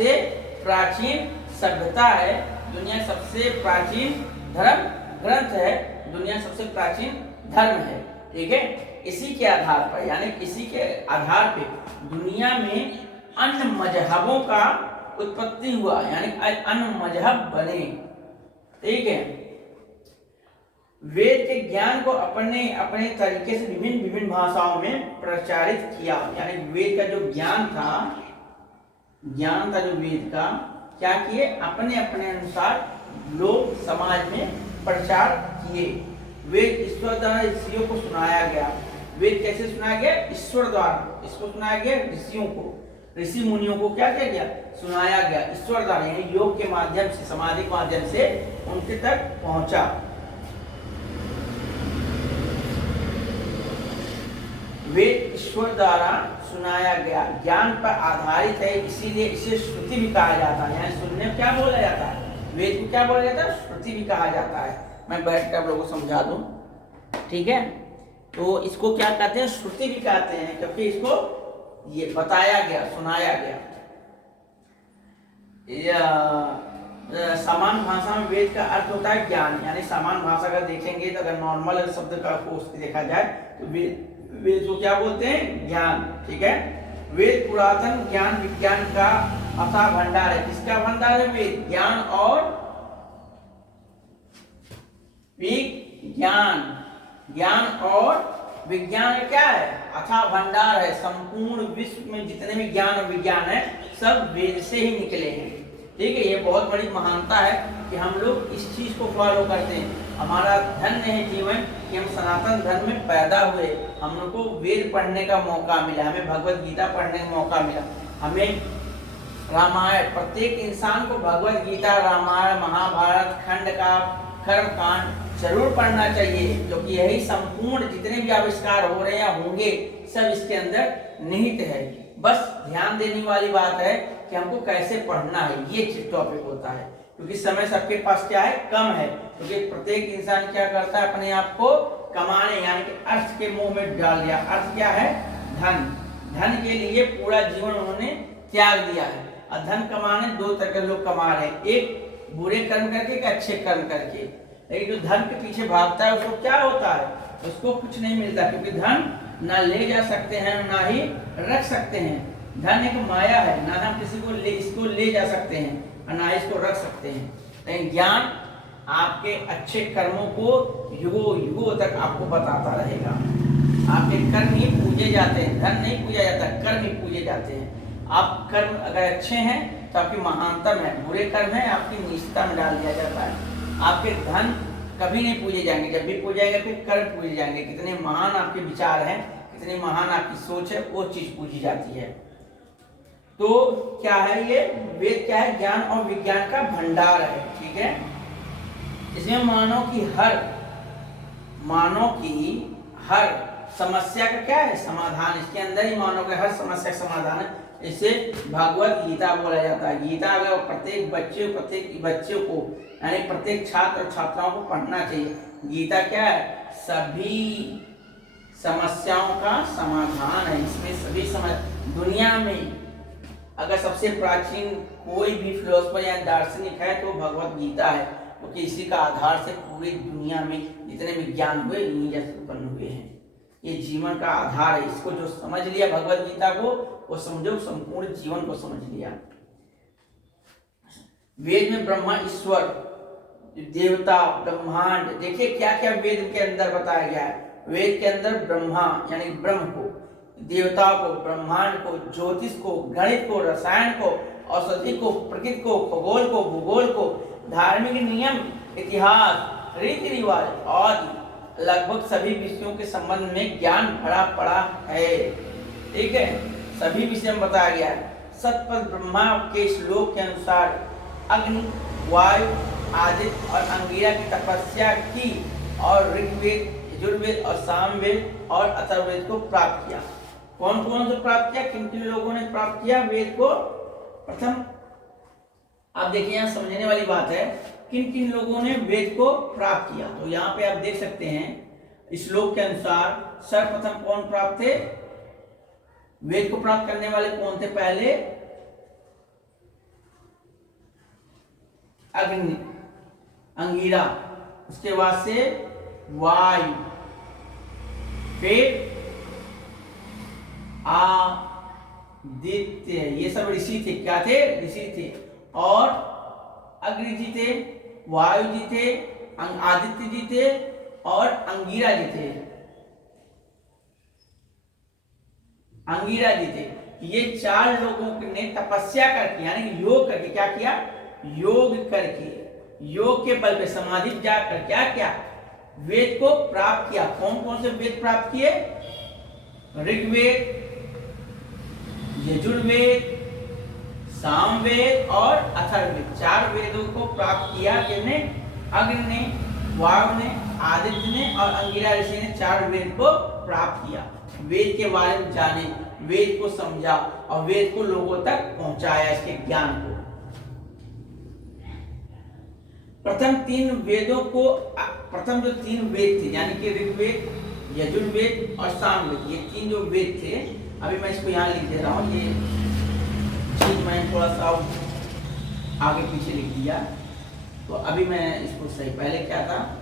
सबसे प्राचीन सभ्यता है, दुनिया का सबसे प्राचीन धर्म ग्रंथ है, दुनिया का सबसे प्राचीन धर्म है। ठीक है, इसी के आधार पर यानी इसी के आधार पे दुनिया में अन्य मजहबों का उत्पत्ति हुआ, यानी अन्य मजहब बने। ठीक है, वेद के ज्ञान को अपने अपने तरीके से विभिन्न विभिन्न भाषाओं में प्रचारित किया, यानी वेद का जो ज्ञान था जो वेद का क्या किए, अपने अपने अनुसार लोग समाज में प्रचार किए। वेद ईश्वर द्वारा ऋषियों को सुनाया गया। वेद कैसे सुनाया गया? ईश्वर द्वारा। इसको सुनाया गया ऋषियों को, ऋषि मुनियों को क्या किया गया? सुनाया गया ईश्वर द्वारा, यानी योग के माध्यम से, समाधि के माध्यम से उनके तक पहुंचा। वेद ईश्वर द्वारा सुनाया गया, ज्ञान पर आधारित है, इसीलिए इसे श्रुति भी कहा जाता है। यानी सुनने में क्या बोला जाता है? वेद को क्या बोला जाता है? श्रुति भी कहा जाता है। मैं बैठ कर आप लोगों को समझा दूं। ठीक है, तो इसको क्या कहते हैं? श्रुति भी कहते हैं, क्योंकि इसको ये बताया गया, सुनाया गया। सामान्य भाषा में वेद का अर्थ होता है ज्ञान, यानी सामान्य भाषा का देखेंगे तो अगर नॉर्मल शब्द का कोर्स देखा जाए तो वेद को क्या बोलते हैं? ज्ञान। ठीक है, वेद पुरातन ज्ञान विज्ञान का अथाह भंडार है। किसका भंडार है? वेद ज्ञान और विज्ञान। ज्ञान और विज्ञान क्या है? अथाह भंडार है। संपूर्ण विश्व में जितने भी ज्ञान और विज्ञान है सब वेद से ही निकले हैं। ठीक है, ये बहुत बड़ी महानता है कि हम लोग इस चीज को फॉलो करते हैं। हमारा धन्य है जीवन कि हम सनातन धर्म में पैदा हुए, हम लोग को वेद पढ़ने का मौका मिला, हमें भगवत गीता पढ़ने का मौका मिला, हमें रामायण, प्रत्येक इंसान को भगवत गीता, रामायण, महाभारत, खंड का कर्मकांड जरूर पढ़ना चाहिए, क्योंकि यही संपूर्ण जितने भी आविष्कार हो रहे हैं होंगे सब इसके अंदर निहित है। बस ध्यान देने वाली बात है कि हमको कैसे पढ़ना है, ये टॉपिक होता है। क्योंकि समय सबके पास क्या है? कम है। क्योंकि प्रत्येक इंसान क्या करता है? अपने आप को कमाने यानी कि अर्थ के मुंह में डाल दिया। अर्थ क्या है? धन। धन के लिए पूरा जीवन उन्होंने त्याग दिया है। और धन कमाने दो तरह के लोग कमा रहे हैं, एक बुरे कर्म करके, एक अच्छे कर्म करके। लेकिन जो धन के पीछे भागता है उसको क्या होता है? उसको कुछ नहीं मिलता, क्योंकि धन ना ले जा सकते हैं ना ही रख सकते हैं। धन एक माया है, ना हम किसी को इसको ले जा सकते हैं और ना इसको रख सकते हैं। लेकिन ज्ञान आपके अच्छे कर्मों को युगों युगों तक आपको बताता रहेगा। आपके कर्म ही पूजे जाते हैं, धन नहीं पूजा जाता, कर्म ही पूजे जाते हैं। आप कर्म अगर अच्छे हैं तो आपकी महानता में, बुरे कर्म है आपकी नीचता में डाल दिया जाता है। आपके धन कभी नहीं पूजे जाएंगे, जब भी पूजेगा फिर कर्म पूजे जाएंगे। कितने महान आपके विचार हैं, कितनी महान आपकी सोच है, वो चीज पूजी जाती है। तो क्या है ये वेद? क्या है? ज्ञान और विज्ञान का भंडार है। ठीक है, इसमें मानव की हर समस्या का क्या है? समाधान। इसके अंदर ही मानव के हर समस्या का समाधान है। इसे भगवत गीता बोला जाता है। गीता अगर प्रत्येक बच्चे को यानी प्रत्येक छात्र और छात्राओं को पढ़ना चाहिए। गीता क्या है? सभी समस्याओं का समाधान है। इसमें सभी दुनिया में अगर सबसे प्राचीन कोई भी फिलोसफर या दार्शनिक है तो भगवत गीता है, क्योंकि इसी का आधार से पूरी दुनिया में जितने भी ज्ञान हुए इन्हीं जैसे उत्पन्न हुए हैं। ये जीवन का आधार है। इसको जो समझ लिया भगवत गीता को, वो समझो संपूर्ण जीवन को समझ लिया। वेद में ब्रह्मा, ईश्वर, देवता, ब्रह्मांड, देखिए क्या क्या वेद के अंदर बताया गया है। वेद के अंदर ब्रह्मा यानी ब्रह्म को, देवताओं को, ब्रह्मांड को, ज्योतिष को, गणित को, रसायन को, औषधि को, प्रकृति को, खगोल को, भूगोल को, धार्मिक नियम, इतिहास, रीति रिवाज और लगभग सभी विषयों के संबंध में ज्ञान भरा पड़ा है। ठीक है, सभी विषय में बताया गया है। सतपथ ब्रह्मा के श्लोक के अनुसार अग्नि, वायु, आदित्य और अंगिरा की तपस्या की और ऋग्वेद, यजुर्वेद और सामवेद और अथर्ववेद को प्राप्त किया। कौन कौन से प्राप्त किया? किन किन लोगों ने प्राप्त किया वेद को? प्रथम आप देखिए, यहाँ समझने वाली बात है, किन किन लोगों ने वेद को प्राप्त किया। तो यहाँ पे आप देख सकते हैं श्लोक के अनुसार सर्वप्रथम कौन प्राप्त थे? वेद को प्राप्त करने वाले कौन थे? पहले अग्नि, अंगिरा, उसके बाद से वायु, फिर आदित्य, ये सब ऋषि थे। क्या थे? ऋषि थे। और अग्नि जी थे, वायु जी थे, आदित्य जी थे और अंगिरा जी थे। अंगिरा जी थे। ये 4 लोगों ने तपस्या करके, यानी योग करके, क्या किया? योग करके, योग के बल पे समाधि जाकर क्या किया? वेद को प्राप्त किया। कौन कौन से वेद प्राप्त किए? ऋग्वेद, यजुर्वेद, सामवेद और अथर्ववेद, 4 वेदों को प्राप्त किया। किसने? अग्नि ने, वायु ने, आदित्य ने और अंगिरा ऋषि ने 4 वेद को प्राप्त किया। वेद के बारे में जाने, वेद को समझा और वेद को लोगों तक पहुंचाया, इसके ज्ञान को। प्रथम 3 वेदों को, प्रथम जो 3 वेद थे, यानी कि ऋग्वेद, यजुर्वेद और सामवेद, ये 3 जो वेद थे, अभी मैं इसको यहाँ लिख दे रहा हूँ। ये चीज मैंने थोड़ा सा आगे पीछे लिख दिया, तो अभी मैं इसको सही, पहले क्या था,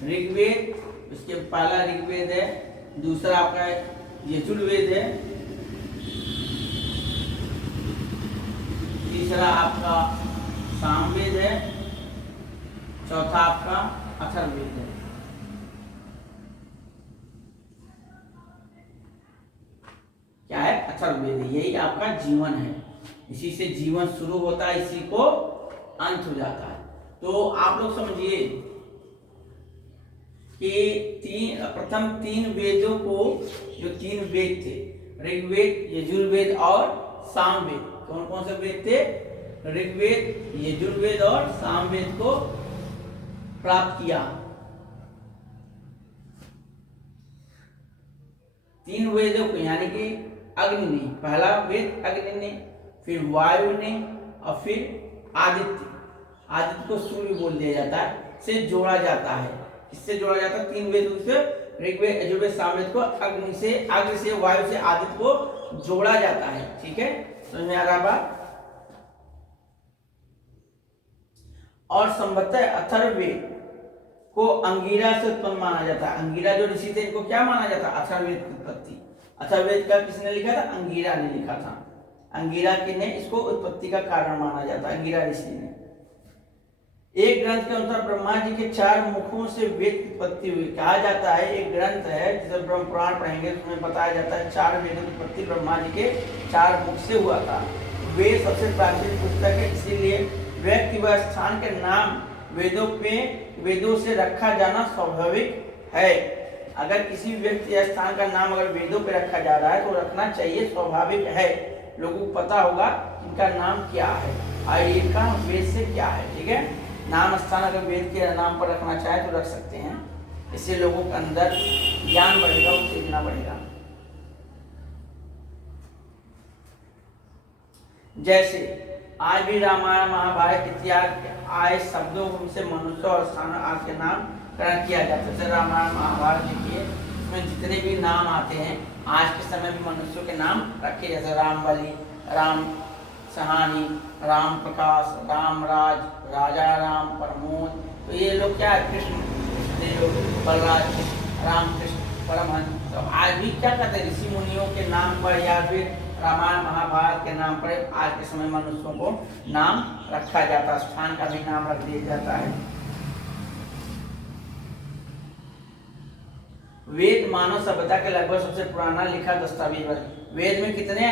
ऋग्वेद, उसके पहला ऋग्वेद है, दूसरा आपका यजुर्वेद है, तीसरा आपका सामवेद है, चौथा आपका अथर्ववेद है। क्या है? अथर्ववेद। यही आपका जीवन है, इसी से जीवन शुरू होता है, इसी को अंत हो जाता है। तो आप लोग समझिए कि प्रथम 3 वेदों को, जो 3 वेद थे, ऋग्वेद, यजुर्वेद और सामवेद, कौन कौन से वेद थे? ऋग्वेद, यजुर्वेद और सामवेद को प्राप्त किया। 3 वेदों को, यानी कि अग्नि ने, पहला वेद अग्नि ने, फिर वायु ने और फिर आदित्य, आदित्य को सूर्य बोल दिया जाता है, से जोड़ा जाता है। इससे जोड़ा जाता है 3 वेद से, ऋग्वेद, यजुर्वेद, सामवेद को अग्नि से, वायु से, आदित्य को जोड़ा जाता है। ठीक है, समझ में आ रहा बात? और संभवतः अथर्ववेद को अंगिरा से उत्पन्न माना जाता है। अंगिरा जो ऋषि थे, इनको क्या माना जाता है? अथर्ववेद की उत्पत्ति। अथर्ववेद का किसने लिखा था? अंगिरा ने लिखा था। अंगिरा के ने इसको उत्पत्ति का कारण माना जाता है, अंगिरा ऋषि ने। एक ग्रंथ के अनुसार ब्रह्मा जी के 4 मुखों से वेद की उत्पत्ति हुई। कहा जाता है, एक ग्रंथ है जिसे ब्रह्म पुराण पढ़ेंगे, उसमें बताया जाता है 4 वेदों की उत्पत्ति ब्रह्मा जी के 4 मुख से हुआ था। वेद सबसे प्राचीन पुस्तक है, इसीलिए व्यक्ति व स्थान के नाम वेदों से रखा जाना स्वाभाविक है। अगर किसी व्यक्ति या स्थान का नाम अगर वेदों पे रखा जा रहा है तो रखना चाहिए, स्वाभाविक है। लोगों को पता होगा इनका नाम क्या है और इनका वेद से क्या है। ठीक है, नाम स्थान अगर वेद के नाम पर रखना चाहे तो रख सकते हैं, इससे लोगों के अंदर ज्ञान बढ़ेगा, उत्तेजना बढ़ेगा। जैसे आज भी रामायण, महाभारत इत्यादि आए शब्दों से मनुष्य और स्थान आदि के नामकरण किया जाता है। जैसे रामायण, महाभारत देखिए, इसमें जितने भी नाम आते हैं आज के समय में मनुष्यों के नाम रखे, जैसे रामबली, राम सहानी, राम प्रकाश, रामराज, राजा राम, प्रमोद। तो ये लोग क्या है? कृष्ण देव, बलराज, रामकृष्ण, परमहंस। तो आज भी क्या करते हैं? ऋषि मुनियों के नाम पर या फिर रामायण, महाभारत के नाम पर आज के समय मनुष्यों को नाम रखा जाता है, स्थान का भी नाम रख दिया जाता है। वेद मानव सभ्यता के लगभग सबसे पुराना लिखा दस्तावेज है। वेद में कितने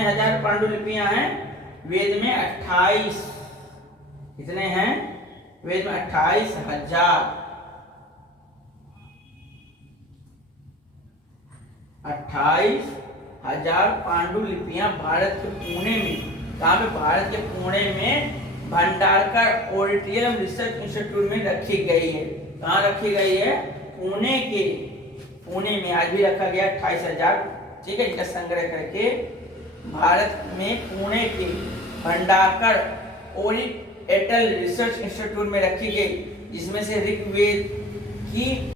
हजार पांडुलिपियां हैं? वेद में 28, कितने हैं? वेद में 28,000 पांडुलिपियां भारत के पुणे में, कहाँ पे? भारत के पुणे में भंडारकर ऑडिटोरियम रिसर्च इंस्टीट्यूट में रखी गई है। कहाँ रखी गई है? पुणे में आज भी रखा गया 28,000। ठीक है, इनका संग्रह करके भारत में पुणे के भंडारकर ओरिएंटल रिसर्च इंस्टीट्यूट में रखी गई। जिसमें से ऋग्वेद की